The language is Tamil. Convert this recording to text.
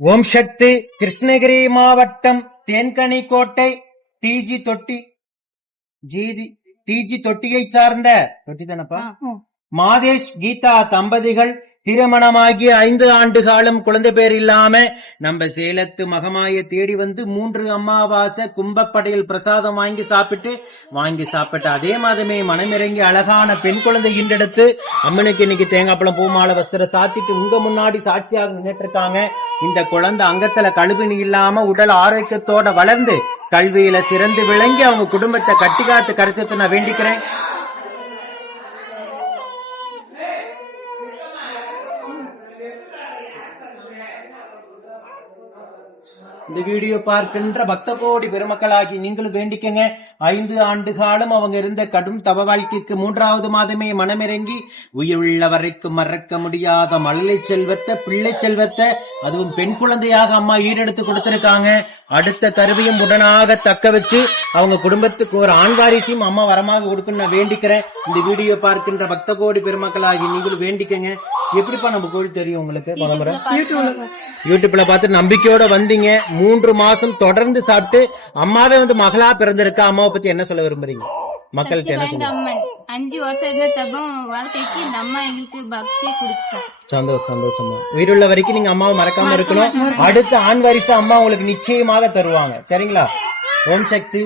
ஓம் சக்தி. கிருஷ்ணகிரி மாவட்டம் தேன்கனிக்கோட்டை டிஜி தொட்டியை சார்ந்த மாதேஷ் கீதா தம்பதிகள் திருமணமாகி 5 ஆண்டு காலம் குழந்தை பேர் இல்லாம நம்ம சேலத்து மகமாய தேடி வந்து 3 அமாவாசை கும்பப்படையில் பிரசாதம் வாங்கி சாப்பிட்டு அதே மாதமே மனமிறங்கி அழகான பெண் குழந்தை ஈண்டெடுத்து அம்மனுக்கு இன்னைக்கு தேங்காய்பழம் பூமாலை வஸ்திர சாத்திட்டு உங்க முன்னாடி சாட்சியாக நின்றுட்டு இருக்காங்க. இந்த குழந்தை அங்கத்துல கழுவினி இல்லாம உடல் ஆரோக்கியத்தோட வளர்ந்து கல்வியில சிறந்து விளங்கி அவங்க குடும்பத்தை கட்டிக்காத்து கரைச்சத்தை நான் வேண்டிக்கிறேன். இந்த வீடியோ பார்க்கின்ற பக்த கோடி பெருமக்களாகி நீங்களும் வேண்டிக்கங்க. 5 ஆண்டு காலம் அவங்க இருந்த கடும் தவ வாழ்க்கைக்கு 3வது மாதமே மனமிறங்கி உயிருள்ள வரைக்கும் மறக்க முடியாத மழலை செல்வத்தை பிள்ளை செல்வத்தை அதுவும் பெண் குழந்தையாக அம்மா ஈடெடுத்து கொடுத்திருக்காங்க. அடுத்த கருவியும் உடனாக தக்க வச்சு அவங்க குடும்பத்துக்கு ஒரு ஆண் வாரிசையும் அம்மா வரமாக கொடுக்கணும் நான் வேண்டிக்கிறேன். இந்த வீடியோ பார்க்கின்ற பக்த கோடி பெருமக்களாகி நீங்களும் வேண்டிக்கங்க. எப்படிப்பா நம்ம கோயில் தெரியும் உங்களுக்கு? யூடியூப்ல பார்த்து நம்பிக்கையோட வந்தீங்க. 3 மாசம் தொடர்ந்து சாப்பிட்டு அம்மாவே வந்து மகளா பிறந்திருக்கா. அம்மாவை பத்தி என்ன சொல்ல விரும்புறீங்க? மக்களுக்கு என்ன சொல்லுங்க? 5 வருஷம் இருந்த தபம் வாழ்க்கைக்கு இந்த அம்மா எங்களுக்கு பக்தி கொடுத்தா. சந்தோஷமா உயிருள்ள வரைக்கும் நீங்க அம்மாவை மறக்காம இருக்கணும். அடுத்த ஆண் வாரிசு அம்மா உங்களுக்கு நிச்சயமாக தருவாங்க. சரிங்களா? ஓம் சக்தி.